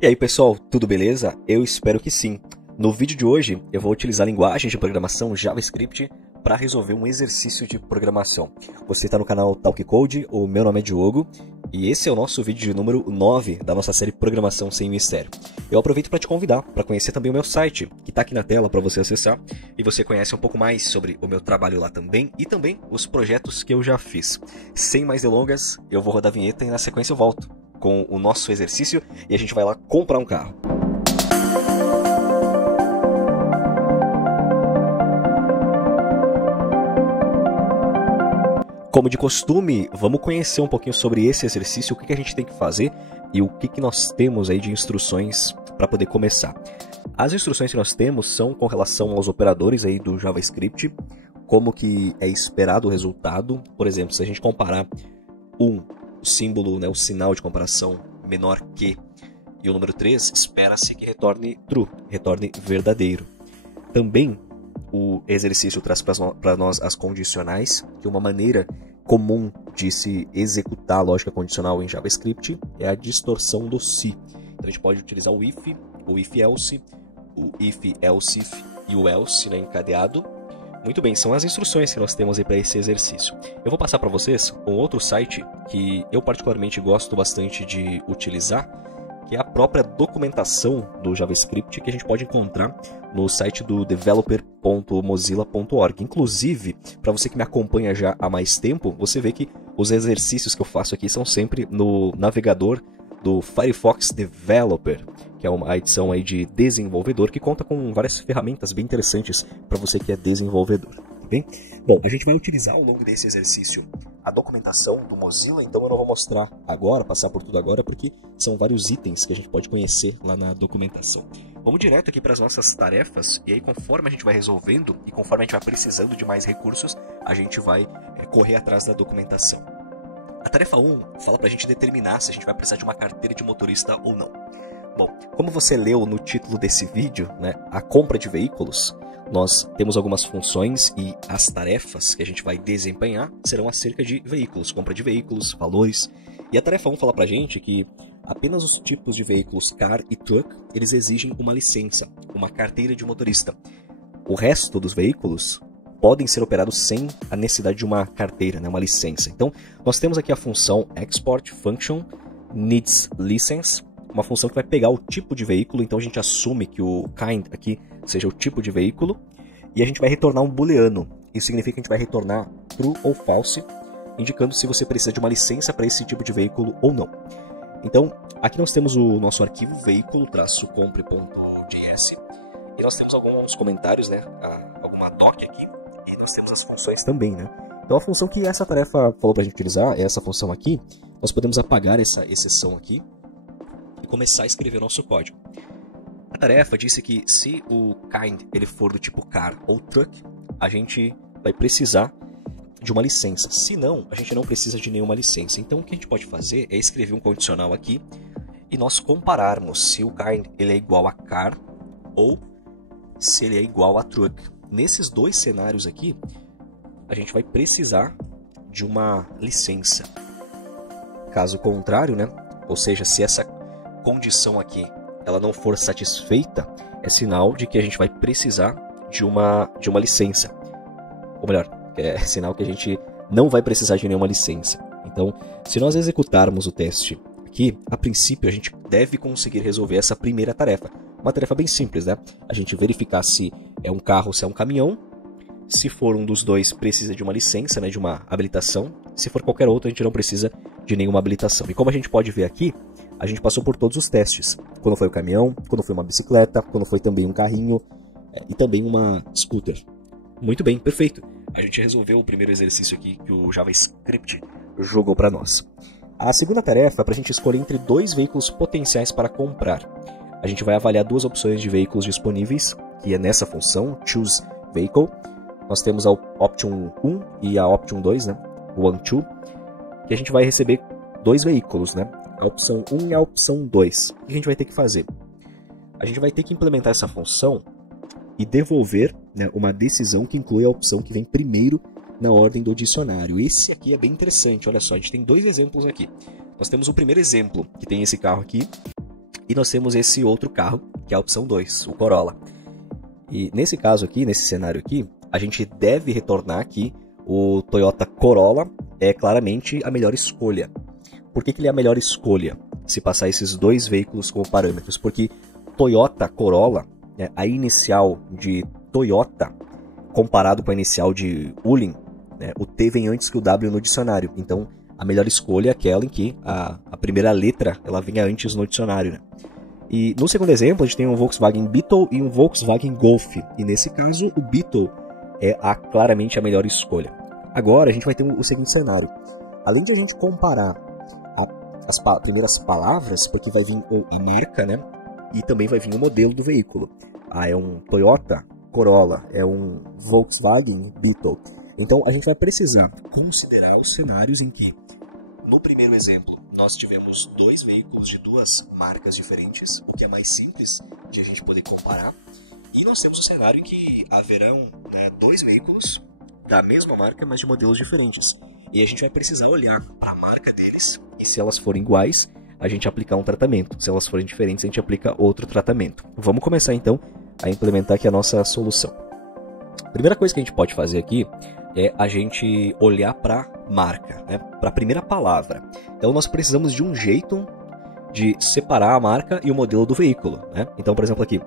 E aí pessoal, tudo beleza? Eu espero que sim. No vídeo de hoje eu vou utilizar a linguagem de programação JavaScript para resolver um exercício de programação. Você está no canal Talk Code, o meu nome é Diogo e esse é o nosso vídeo de número 9 da nossa série Programação Sem Mistério. Eu aproveito para te convidar para conhecer também o meu site, que está aqui na tela para você acessar, e você conhece um pouco mais sobre o meu trabalho lá também e também os projetos que eu já fiz. Sem mais delongas, eu vou rodar a vinheta e na sequência eu volto com o nosso exercício e a gente vai lá comprar um carro. Como de costume, vamos conhecer um pouquinho sobre esse exercício, o que a gente tem que fazer e o que nós temos aí de instruções para poder começar. As instruções que nós temos são com relação aos operadores aí do JavaScript, como que é esperado o resultado. Por exemplo, se a gente comparar o símbolo, o sinal de comparação menor que e o número 3, espera-se que retorne true, retorne verdadeiro. Também o exercício traz para nós as condicionais, que uma maneira comum de se executar a lógica condicional em JavaScript é a distorção do se. Então a gente pode utilizar o if else, o if else if e o else encadeado. Muito bem, são as instruções que nós temos aí para esse exercício. Eu vou passar para vocês um outro site que eu particularmente gosto bastante de utilizar, que é a própria documentação do JavaScript que a gente pode encontrar no site do developer.mozilla.org. Inclusive, para você que me acompanha já há mais tempo, você vê que os exercícios que eu faço aqui são sempre no navegador do Firefox Developer, que é uma edição aí de desenvolvedor que conta com várias ferramentas bem interessantes para você que é desenvolvedor. Bem? Bom, a gente vai utilizar ao longo desse exercício a documentação do Mozilla, então eu não vou mostrar agora, passar por tudo agora, porque são vários itens que a gente pode conhecer lá na documentação. Vamos direto aqui para as nossas tarefas, e aí conforme a gente vai resolvendo e conforme a gente vai precisando de mais recursos, a gente vai correr atrás da documentação. A tarefa 1 fala para a gente determinar se a gente vai precisar de uma carteira de motorista ou não. Bom, como você leu no título desse vídeo, a compra de veículos, nós temos algumas funções e as tarefas que a gente vai desempenhar serão acerca de veículos, compra de veículos, valores. E a tarefa 1 fala pra gente que apenas os tipos de veículos car e truck, eles exigem uma licença, uma carteira de motorista. O resto dos veículos podem ser operados sem a necessidade de uma carteira, uma licença. Então, nós temos aqui a função export function needs license, uma função que vai pegar o tipo de veículo, então a gente assume que o kind aqui seja o tipo de veículo, e a gente vai retornar um booleano. Isso significa que a gente vai retornar true ou false, indicando se você precisa de uma licença para esse tipo de veículo ou não. Então, aqui nós temos o nosso arquivo veículo-compre.js, e nós temos alguns comentários, alguma doc aqui, e nós temos as funções também, Então a função que essa tarefa falou para a gente utilizar é essa função aqui. Nós podemos apagar essa exceção aqui e começar a escrever o nosso código. A tarefa disse que se o kind ele for do tipo car ou truck, a gente vai precisar de uma licença. Se não, a gente não precisa de nenhuma licença. Então o que a gente pode fazer é escrever um condicional aqui e nós compararmos se o kind ele é igual a car ou se ele é igual a truck. Nesses dois cenários aqui, a gente vai precisar de uma licença. Caso contrário, ou seja, se essa condição aqui ela não for satisfeita, é sinal de que a gente vai precisar de uma licença. Ou melhor, é sinal que a gente não vai precisar de nenhuma licença. Então, se nós executarmos o teste aqui, a princípio a gente deve conseguir resolver essa primeira tarefa. Uma tarefa bem simples, A gente verificar se é um carro ou se é um caminhão. Se for um dos dois, precisa de uma licença, de uma habilitação. Se for qualquer outro, a gente não precisa de nenhuma habilitação. E como a gente pode ver aqui, a gente passou por todos os testes. Quando foi o caminhão, quando foi uma bicicleta, quando foi também um carrinho e também uma scooter. Muito bem, perfeito. A gente resolveu o primeiro exercício aqui que o JavaScript jogou para nós. A segunda tarefa é para a gente escolher entre dois veículos potenciais para comprar. A gente vai avaliar duas opções de veículos disponíveis, que é nessa função, choose vehicle. Nós temos a option 1 e a option 2, o 1, 2, que a gente vai receber dois veículos, a opção 1 e a opção 2. O que a gente vai ter que fazer? A gente vai ter que implementar essa função e devolver uma decisão que inclui a opção que vem primeiro na ordem do dicionário. Esse aqui é bem interessante, olha só, a gente tem dois exemplos aqui. Nós temos o primeiro exemplo, que tem esse carro aqui, e nós temos esse outro carro, que é a opção 2, o Corolla. E nesse caso aqui, nesse cenário aqui, a gente deve retornar que o Toyota Corolla é claramente a melhor escolha. Por que ele é a melhor escolha, se passar esses dois veículos como parâmetros? Porque Toyota Corolla, a inicial de Toyota, comparado com a inicial de Ulin, o T vem antes que o W no dicionário. Então, a melhor escolha é aquela em que a primeira letra ela venha antes no dicionário. Né? E no segundo exemplo, a gente tem um Volkswagen Beetle e um Volkswagen Golf. E nesse caso, o Beetle é claramente a melhor escolha. Agora, a gente vai ter o seguinte cenário. Além de a gente comparar as primeiras palavras, porque vai vir a marca, né? E também vai vir o modelo do veículo. É um Toyota Corolla, é um Volkswagen Beetle. Então, a gente vai precisar considerar os cenários em que, no primeiro exemplo, nós tivemos dois veículos de duas marcas diferentes, o que é mais simples de a gente poder comparar. E nós temos o cenário em que haverão dois veículos da mesma marca, mas de modelos diferentes. E a gente vai precisar olhar para a marca deles. E se elas forem iguais, a gente aplicar um tratamento. Se elas forem diferentes, a gente aplica outro tratamento. Vamos começar então a implementar aqui a nossa solução. A primeira coisa que a gente pode fazer aqui é a gente olhar para a marca, para a primeira palavra. Então nós precisamos de um jeito de separar a marca e o modelo do veículo. Então, por exemplo, aqui,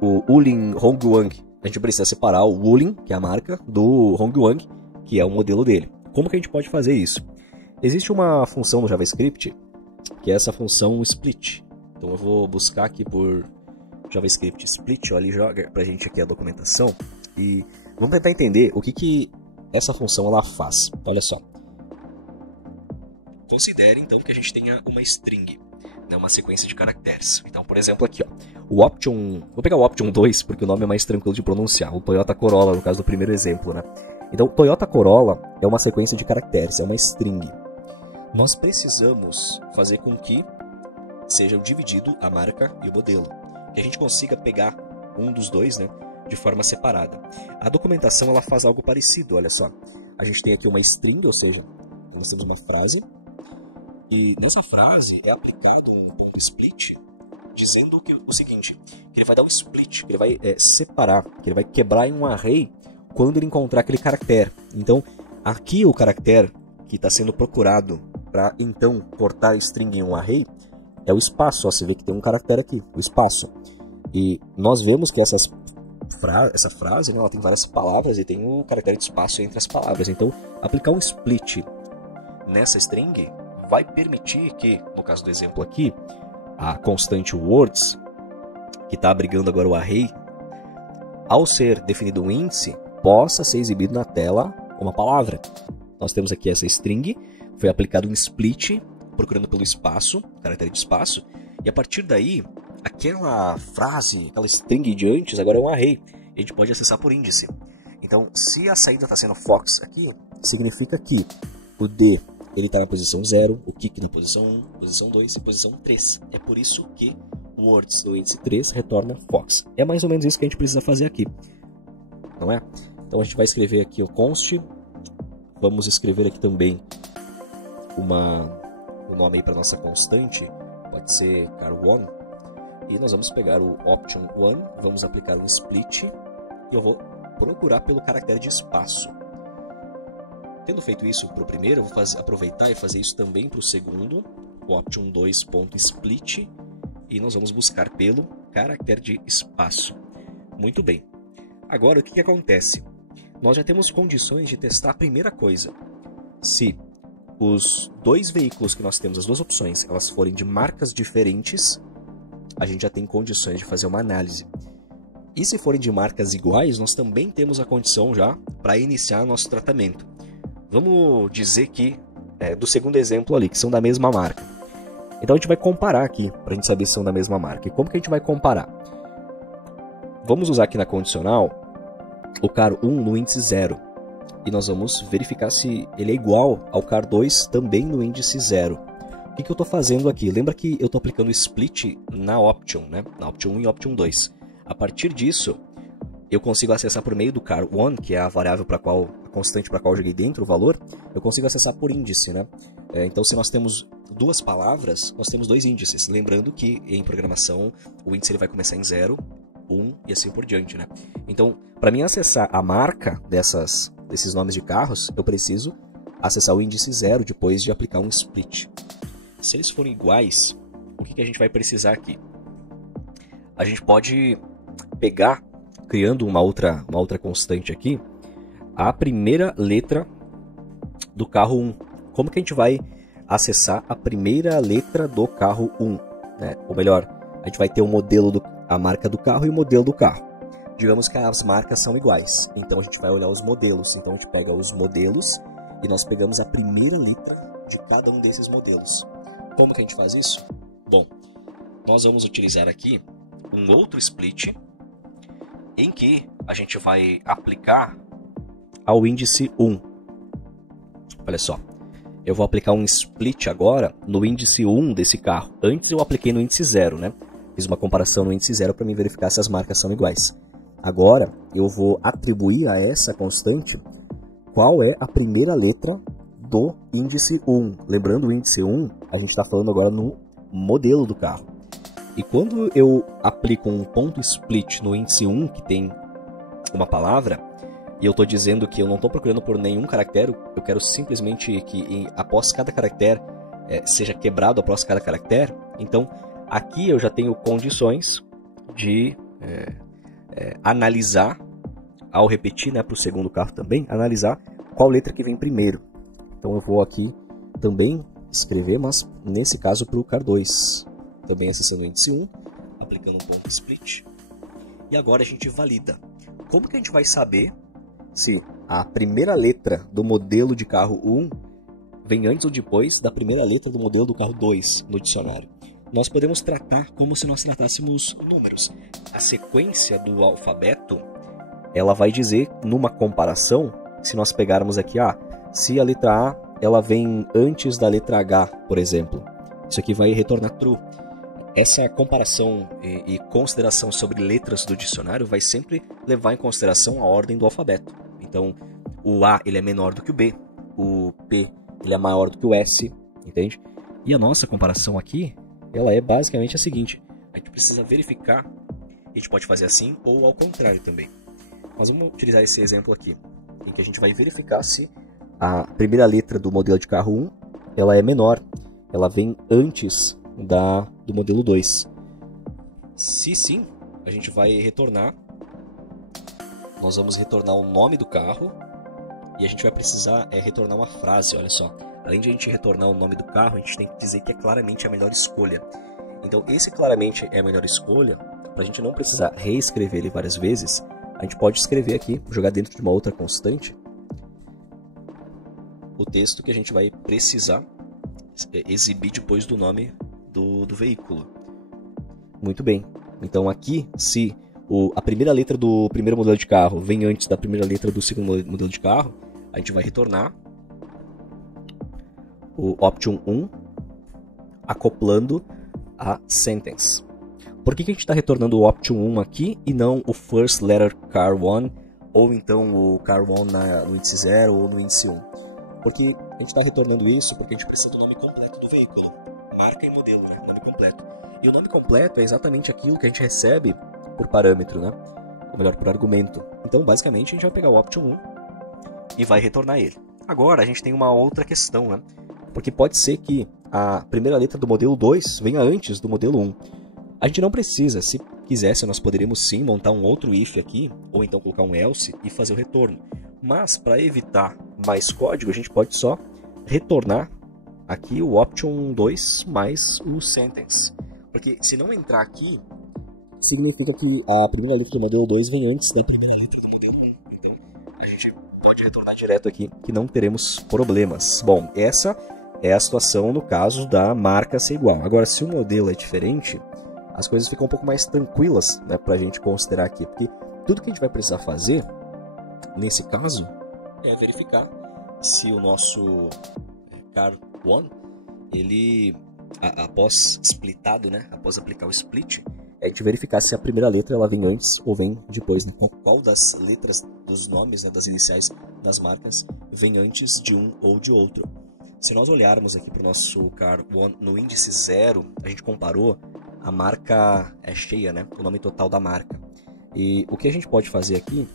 o Ulin Hongguang, a gente precisa separar o Ulin, que é a marca, do Hongguang, que é o modelo dele. Como que a gente pode fazer isso? Existe uma função no JavaScript, que é essa função split. Então eu vou buscar aqui por JavaScript split, olha, joga pra gente aqui a documentação, e vamos tentar entender o que essa função ela faz. Olha só. Considere então que a gente tenha uma string, uma sequência de caracteres. Então, por exemplo, aqui, o Option, vou pegar o Option 2 porque o nome é mais tranquilo de pronunciar, o Toyota Corolla, no caso do primeiro exemplo, Então, Toyota Corolla é uma sequência de caracteres, é uma string. Nós precisamos fazer com que sejam divididos a marca e o modelo, que a gente consiga pegar um dos dois, de forma separada. A documentação ela faz algo parecido, olha só. A gente tem aqui uma string, ou seja, nós temos uma frase, e nessa frase é aplicado um split, dizendo o seguinte, que ele vai dar um split, que ele vai separar, que ele vai quebrar em um array quando ele encontrar aquele caractere. Então, aqui o caractere que está sendo procurado para então cortar a string em um array é o espaço. Você vê que tem um caractere aqui, o espaço. E nós vemos que essa frase ela tem várias palavras e tem o caractere de espaço entre as palavras. Então, aplicar um split nessa string vai permitir que, no caso do exemplo aqui, a constante words, que está abrigando agora o array, ao ser definido um índice, possa ser exibido na tela uma palavra. Nós temos aqui essa string, foi aplicado um split, procurando pelo espaço, caractere de espaço, e a partir daí, aquela frase, aquela string de antes, agora é um array, e a gente pode acessar por índice. Então, se a saída está sendo Fox aqui, significa que o D ele está na posição 0, o kick na posição 1, posição 2 e posição 3. É por isso que o words do índice 3 retorna Fox. É mais ou menos isso que a gente precisa fazer aqui, não é? Então a gente vai escrever aqui o const, vamos escrever aqui também o nome para nossa constante, pode ser car1, e nós vamos pegar o option 1, vamos aplicar um split, e eu vou procurar pelo caractere de espaço. Tendo feito isso para o primeiro, eu vou aproveitar e fazer isso também para o segundo, o option 2.split, e nós vamos buscar pelo caractere de espaço. Muito bem. Agora, o que acontece? Nós já temos condições de testar a primeira coisa. Se os dois veículos que nós temos, as duas opções, elas forem de marcas diferentes, a gente já tem condições de fazer uma análise. E se forem de marcas iguais, nós também temos a condição já para iniciar nosso tratamento. Vamos dizer que, do segundo exemplo ali, que são da mesma marca. Então a gente vai comparar aqui, para a gente saber se são da mesma marca. E como que a gente vai comparar? Vamos usar aqui na condicional o car 1 no índice 0. E nós vamos verificar se ele é igual ao car 2 também no índice 0. O que eu estou fazendo aqui? Lembra que eu estou aplicando split na option, na option 1 e option 2. A partir disso, eu consigo acessar por meio do car1, que é a variável a constante para a qual eu joguei dentro, o valor, eu consigo acessar por índice, Então, se nós temos duas palavras, nós temos dois índices. Lembrando que em programação o índice ele vai começar em 0, 1 e assim por diante, né? Então, para mim acessar a marca desses nomes de carros, eu preciso acessar o índice 0 depois de aplicar um split. Se eles forem iguais, o que a gente vai precisar aqui? A gente pode pegar, criando uma outra constante aqui, a primeira letra do carro 1. Como que a gente vai acessar a primeira letra do carro 1? Né? Ou melhor, a gente vai ter o modelo a marca do carro e o modelo do carro. Digamos que as marcas são iguais, então a gente vai olhar os modelos. Então a gente pega os modelos e nós pegamos a primeira letra de cada um desses modelos. Como que a gente faz isso? Bom, nós vamos utilizar aqui um outro split em que a gente vai aplicar ao índice 1. Olha só, eu vou aplicar um split agora no índice 1 desse carro. Antes eu apliquei no índice 0, né? Fiz uma comparação no índice 0 para me verificar se as marcas são iguais. Agora eu vou atribuir a essa constante qual é a primeira letra do índice 1. Lembrando, o índice 1, a gente está falando agora no modelo do carro. E quando eu aplico um ponto split no índice 1, que tem uma palavra, e eu estou dizendo que eu não estou procurando por nenhum caractere, eu quero simplesmente que após cada caractere seja quebrado após cada caractere, então aqui eu já tenho condições de analisar, ao repetir, né, para o segundo carro também, analisar qual letra que vem primeiro. Então eu vou aqui também escrever, mas nesse caso para o car 2. Também acessando o índice 1, aplicando um ponto split. E agora a gente valida. Como que a gente vai saber se a primeira letra do modelo de carro 1 vem antes ou depois da primeira letra do modelo do carro 2 no dicionário? Nós podemos tratar como se nós tratássemos números. A sequência do alfabeto, ela vai dizer, numa comparação, se nós pegarmos aqui, se a letra A ela vem antes da letra H, por exemplo, isso aqui vai retornar true. Essa comparação e consideração sobre letras do dicionário vai sempre levar em consideração a ordem do alfabeto. Então, o A ele é menor do que o B, o P ele é maior do que o S, entende? E a nossa comparação aqui, ela é basicamente a seguinte: a gente precisa verificar, a gente pode fazer assim ou ao contrário também. Mas vamos utilizar esse exemplo aqui, em que a gente vai verificar se a primeira letra do modelo de carro 1 ela é menor, ela vem antes do modelo 2. Se sim, a gente vai retornar, nós vamos retornar o nome do carro e a gente vai precisar retornar uma frase, olha só. Além de a gente retornar o nome do carro, a gente tem que dizer que é claramente a melhor escolha. Então esse claramente é a melhor escolha, para a gente não precisar reescrever ele várias vezes, a gente pode escrever aqui, jogar dentro de uma outra constante, o texto que a gente vai precisar exibir depois do nome do veículo. Muito bem. Então aqui, se a primeira letra do primeiro modelo de carro vem antes da primeira letra do segundo modelo de carro, a gente vai retornar o option 1 acoplando a sentence. Por que a gente está retornando o option 1 aqui e não o first letter car 1 ou então o car 1 no índice 0 ou no índice 1? Porque a gente está retornando isso porque a gente precisa do nome completo do veículo. Marca e modelo, né? Nome completo. E o nome completo é exatamente aquilo que a gente recebe por parâmetro, né? Ou melhor, por argumento. Então, basicamente, a gente vai pegar o option 1 e vai retornar ele. Agora, a gente tem uma outra questão, né? Porque pode ser que a primeira letra do modelo 2 venha antes do modelo 1. A gente não precisa, se quisesse, nós poderíamos sim montar um outro if aqui, ou então colocar um else e fazer o retorno. Mas, para evitar mais código, a gente pode só retornar aqui o option 2 mais o sentence. Porque se não entrar aqui, significa que a primeira letra do modelo 2 vem antes da primeira letra do modelo 1. Então, a gente pode retornar direto aqui, que não teremos problemas. Bom, essa é a situação no caso da marca ser igual. Agora, se o modelo é diferente, as coisas ficam um pouco mais tranquilas, né, para a gente considerar aqui. Porque tudo que a gente vai precisar fazer, nesse caso, é verificar se o nosso car 1, ele, após splitado, né, após aplicar o split, a gente verificar se a primeira letra ela vem antes ou vem depois, né? Qual das letras dos nomes, né, das iniciais das marcas vem antes de um ou de outro. Se nós olharmos aqui para o nosso car1 no índice 0, a gente comparou, a marca é cheia, né? O nome total da marca. E o que a gente pode fazer aqui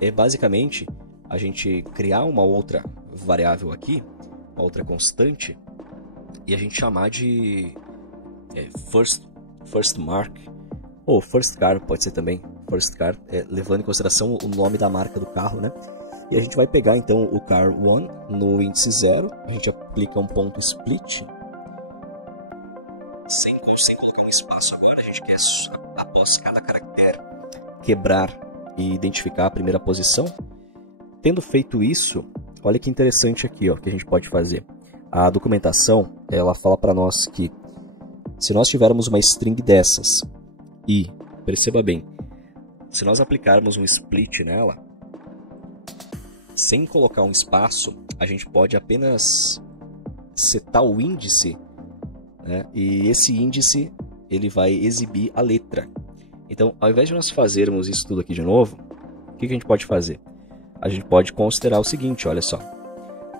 é basicamente a gente criar uma outra variável aqui, uma outra constante, e a gente chamar de first mark, ou first car, pode ser também, first car, levando em consideração o nome da marca do carro, né? E a gente vai pegar então o car1 no índice 0, a gente aplica um ponto split, sem colocar um espaço agora, a gente quer, após cada caractere, quebrar e identificar a primeira posição. Tendo feito isso, olha que interessante aqui, ó, que a gente pode fazer. A documentação, ela fala para nós que se nós tivermos uma string dessas e, perceba bem, se nós aplicarmos um split nela, sem colocar um espaço, a gente pode apenas setar o índice, né? E esse índice ele vai exibir a letra. Então, ao invés de nós fazermos isso tudo aqui de novo, o que a gente pode fazer? A gente pode considerar o seguinte, olha só.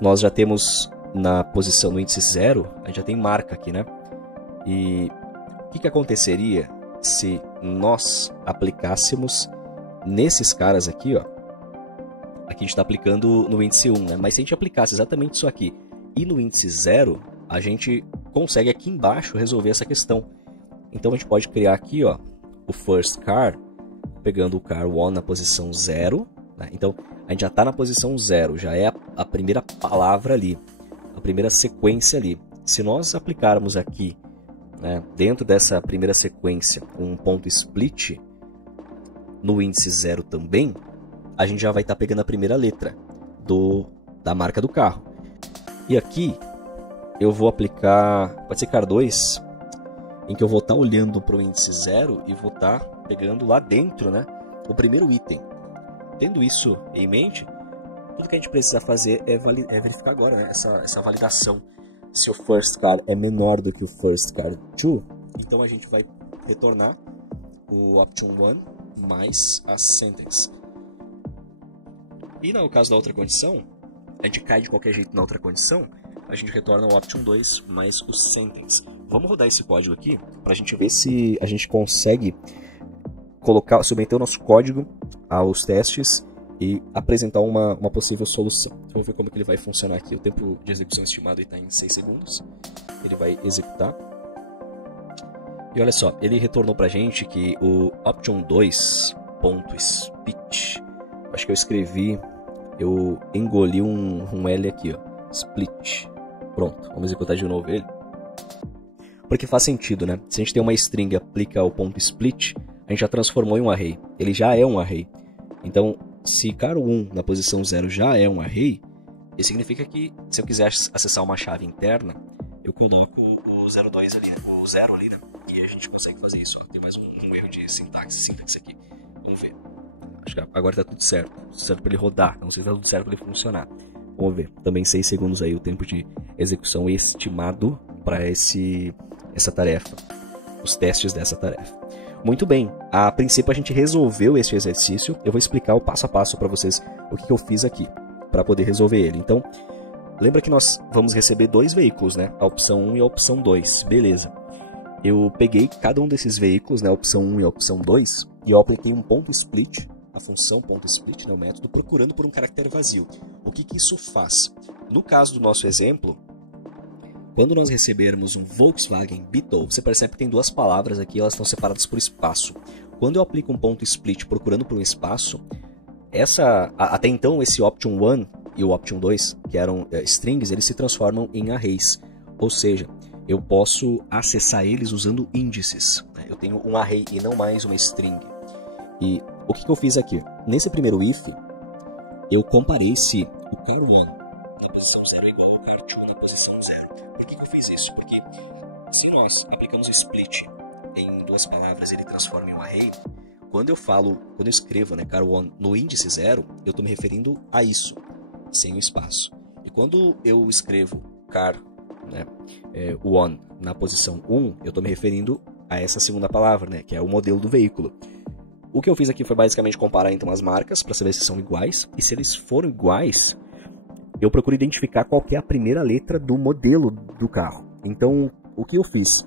Nós já temos na posição no índice 0, a gente já tem marca aqui, né? E o que aconteceria se nós aplicássemos nesses caras aqui, ó? Aqui a gente está aplicando no índice 1, né? Mas se a gente aplicasse exatamente isso aqui e no índice 0, a gente consegue aqui embaixo resolver essa questão. Então a gente pode criar aqui, ó, o first car, pegando o car1 na posição 0, né? Então a gente já está na posição 0, já é a primeira palavra ali, a primeira sequência ali. Se nós aplicarmos aqui, né, dentro dessa primeira sequência, um ponto split no índice 0 também, a gente já vai estar pegando a primeira letra da marca do carro. E aqui eu vou aplicar, pode ser car2, em que eu vou estar olhando para o índice 0 e vou estar pegando lá dentro, né, o primeiro item. Tendo isso em mente, tudo que a gente precisa fazer é verificar agora, né, essa validação. Se o first car é menor do que o first car 2, então a gente vai retornar o option 1 mais a sentence. E no caso da outra condição, a gente cai de qualquer jeito na outra condição, a gente retorna o option 2 mais o sentence. Vamos rodar esse código aqui para a gente ver se a gente consegue submeter o nosso código aos testes e apresentar uma possível solução. Então, vamos ver como que ele vai funcionar aqui. O tempo de execução estimado está em 6 segundos. Ele vai executar. E olha só, ele retornou para a gente que o option 2.split, acho que eu engoli um L aqui, ó, split. Pronto, vamos executar de novo ele. Porque faz sentido, né? Se a gente tem uma string e aplica o ponto split, a gente já transformou em um array. Ele já é um array. Então, se car1 na posição 0 já é um array, isso significa que se eu quiser acessar uma chave interna, eu coloco o 02 ali, o 0 ali, né? E a gente consegue fazer isso. Ó. Tem mais um erro de sintaxe aqui. Vamos ver. Acho que agora está tudo certo. Tudo certo para ele rodar. Não sei se está tudo certo para ele funcionar. Vamos ver. Também 6 segundos aí o tempo de execução estimado para essa tarefa. Os testes dessa tarefa. Muito bem, a princípio a gente resolveu esse exercício, eu vou explicar o passo a passo para vocês o que eu fiz aqui, para poder resolver ele. Então, lembra que nós vamos receber dois veículos, né? A opção 1 e a opção 2, beleza. Eu peguei cada um desses veículos, né? A opção 1 e a opção 2, e eu apliquei um ponto split, a função ponto split, né? O método, procurando por um caractere vazio. O que isso faz? No caso do nosso exemplo, quando nós recebermos um Volkswagen Beetle, você percebe que tem duas palavras aqui, elas estão separadas por espaço. Quando eu aplico um ponto split procurando por um espaço, até então esse option 1 e o option 2, que eram strings, eles se transformam em arrays. Ou seja, eu posso acessar eles usando índices. Eu tenho um array e não mais uma string. E o que eu fiz aqui? Nesse primeiro if, eu comparei se o car1 na posição 0 é igual ao car2 na posição 0. Por que eu fiz isso? Porque se nós aplicamos o split em duas palavras, ele transforma em um array. Quando eu escrevo, né, car1 no índice 0, eu estou me referindo a isso, sem o espaço. E quando eu escrevo car, né, one na posição 1, eu estou me referindo a essa segunda palavra, né, que é o modelo do veículo. O que eu fiz aqui foi basicamente comparar então as marcas para saber se são iguais. E se eles forem iguais, eu procuro identificar qual que é a primeira letra do modelo do carro. Então, o que eu fiz?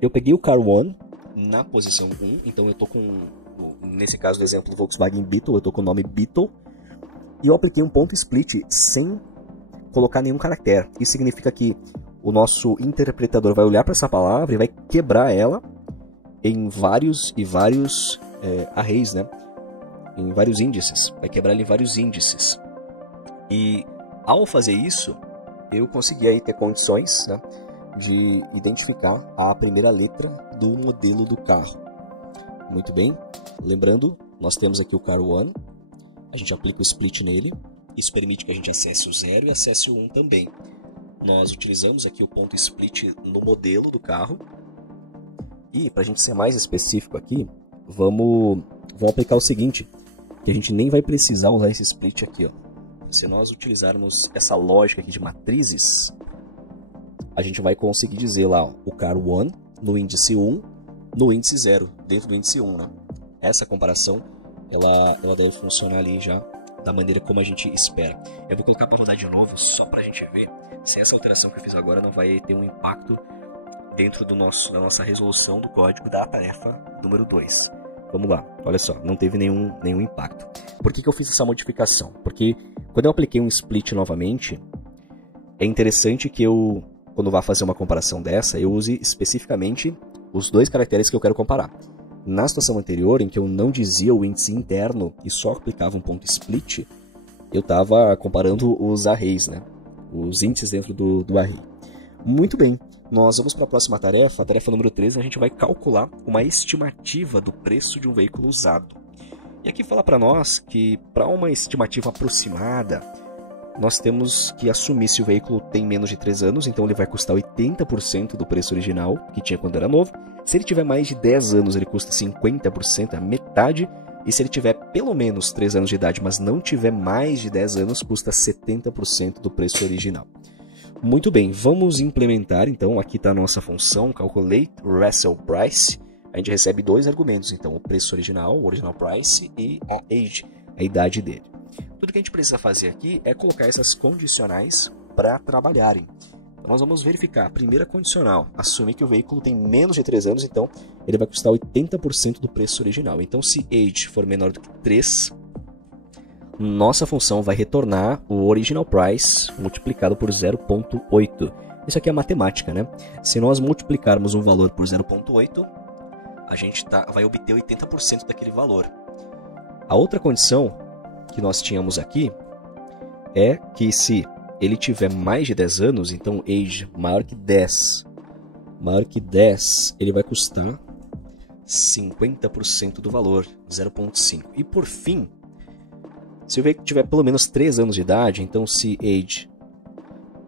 Eu peguei o Car1 na posição 1, então eu tô com, nesse caso do exemplo do Volkswagen Beetle, eu tô com o nome Beetle, e eu apliquei um ponto split sem colocar nenhum caractere. Isso significa que o nosso interpretador vai olhar para essa palavra e vai quebrar ela em vários arrays, né? Em vários índices. Vai quebrar ela em vários índices. E ao fazer isso, eu consegui aí ter condições, né, de identificar a primeira letra do modelo do carro. Muito bem. Lembrando, nós temos aqui o Car1. A gente aplica o split nele. Isso permite que a gente acesse o 0 e acesse o 1 também. Nós utilizamos aqui o ponto split no modelo do carro. E para a gente ser mais específico aqui, vamos aplicar o seguinte, que a gente nem vai precisar usar esse split aqui, ó. Se nós utilizarmos essa lógica aqui de matrizes, a gente vai conseguir dizer lá, ó, o Car1 no índice 1, no índice 0, dentro do índice 1, né? Essa comparação, ela deve funcionar ali já da maneira como a gente espera. Eu vou colocar para rodar de novo, só para a gente ver se essa alteração que eu fiz agora não vai ter um impacto dentro da nossa resolução do código da tarefa número 2. Vamos lá, olha só, não teve nenhum impacto. Por que eu fiz essa modificação? Porque quando eu apliquei um split novamente, é interessante que eu, quando vá fazer uma comparação dessa, eu use especificamente os dois caracteres que eu quero comparar. Na situação anterior, em que eu não dizia o índice interno e só aplicava um ponto split, eu estava comparando os arrays, né? Os índices dentro do array. Muito bem, nós vamos para a próxima tarefa, a tarefa número 3, a gente vai calcular uma estimativa do preço de um veículo usado. E aqui fala para nós que para uma estimativa aproximada, nós temos que assumir se o veículo tem menos de 3 anos, então ele vai custar 80% do preço original, que tinha quando era novo. Se ele tiver mais de 10 anos, ele custa 50%, a metade. E se ele tiver pelo menos 3 anos de idade, mas não tiver mais de 10 anos, custa 70% do preço original. Muito bem, vamos implementar, então, aqui está a nossa função, calculate resale price. A gente recebe dois argumentos, então, o preço original, o original price, e a age, a idade dele. Tudo que a gente precisa fazer aqui é colocar essas condicionais para trabalharem. Então, nós vamos verificar a primeira condicional, assumir que o veículo tem menos de 3 anos, então ele vai custar 80% do preço original. Então, se age for menor do que 3, nossa função vai retornar o original price multiplicado por 0,8. Isso aqui é matemática, né? Se nós multiplicarmos um valor por 0,8, a gente vai obter 80% daquele valor. A outra condição que nós tínhamos aqui é que se ele tiver mais de 10 anos, então age maior que 10, ele vai custar 50% do valor, 0,5. E por fim, se o veículo tiver pelo menos 3 anos de idade, então se age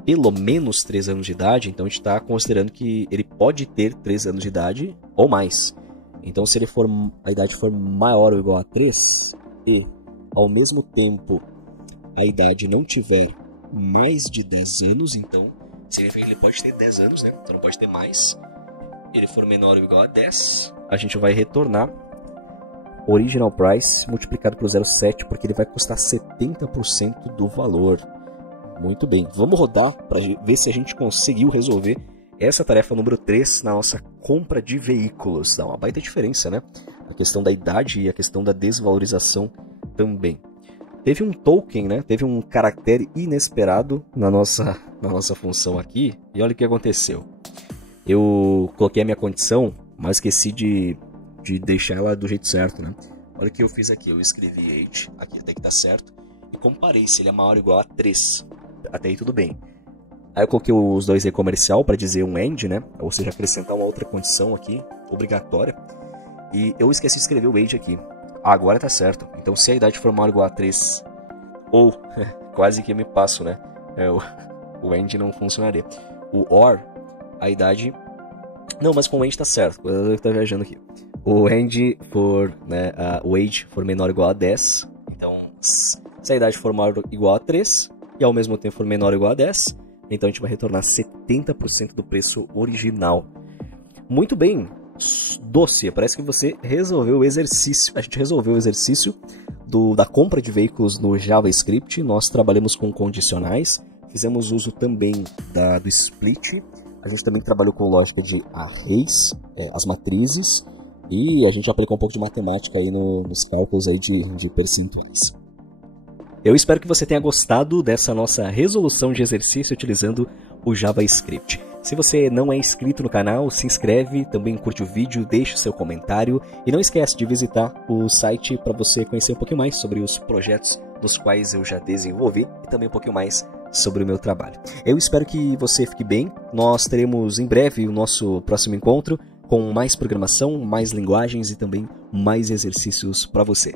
pelo menos 3 anos de idade, então a gente está considerando que ele pode ter 3 anos de idade ou mais. Então se a idade for maior ou igual a 3 e ao mesmo tempo a idade não tiver mais de 10 anos, então significa que ele pode ter 10 anos, né? Então não pode ter mais. Ele for menor ou igual a 10, a gente vai retornar original price multiplicado por 0,7, porque ele vai custar 70% do valor. Muito bem, vamos rodar para ver se a gente conseguiu resolver essa tarefa número 3 na nossa compra de veículos. Dá uma baita diferença, né? A questão da idade e a questão da desvalorização também. Teve um token, né? Teve um caractere inesperado na nossa função aqui. E olha o que aconteceu. Eu coloquei a minha condição, mas esqueci de deixar ela do jeito certo, né? Olha o que eu fiz aqui. Eu escrevi age, aqui até que tá certo, e comparei se ele é maior ou igual a 3. Até aí tudo bem. Aí eu coloquei os dois aí comercial para dizer um AND, né? Ou seja, acrescentar uma outra condição aqui, obrigatória. E eu esqueci de escrever o age aqui. Agora tá certo. Então se a idade for maior ou igual a 3, ou quase que eu me passo, né? O AND não funcionaria. O OR, a idade... Não, mas com o AND tá certo. Eu tô viajando aqui. O AND for, né, o age for menor ou igual a 10. Então, se a idade for maior ou igual a 3 e ao mesmo tempo for menor ou igual a 10, então a gente vai retornar 70% do preço original. Muito bem, Doce, parece que você resolveu o exercício. A gente resolveu o exercício da compra de veículos no JavaScript, nós trabalhamos com condicionais, fizemos uso também do split, a gente também trabalhou com lógica de arrays, as matrizes, e a gente aplicou um pouco de matemática aí nos cálculos aí de percentuais. Eu espero que você tenha gostado dessa nossa resolução de exercício utilizando o JavaScript. Se você não é inscrito no canal, se inscreve, também curte o vídeo, deixe o seu comentário e não esquece de visitar o site para você conhecer um pouquinho mais sobre os projetos dos quais eu já desenvolvi e também um pouquinho mais sobre o meu trabalho. Eu espero que você fique bem, nós teremos em breve o nosso próximo encontro com mais programação, mais linguagens e também mais exercícios para você.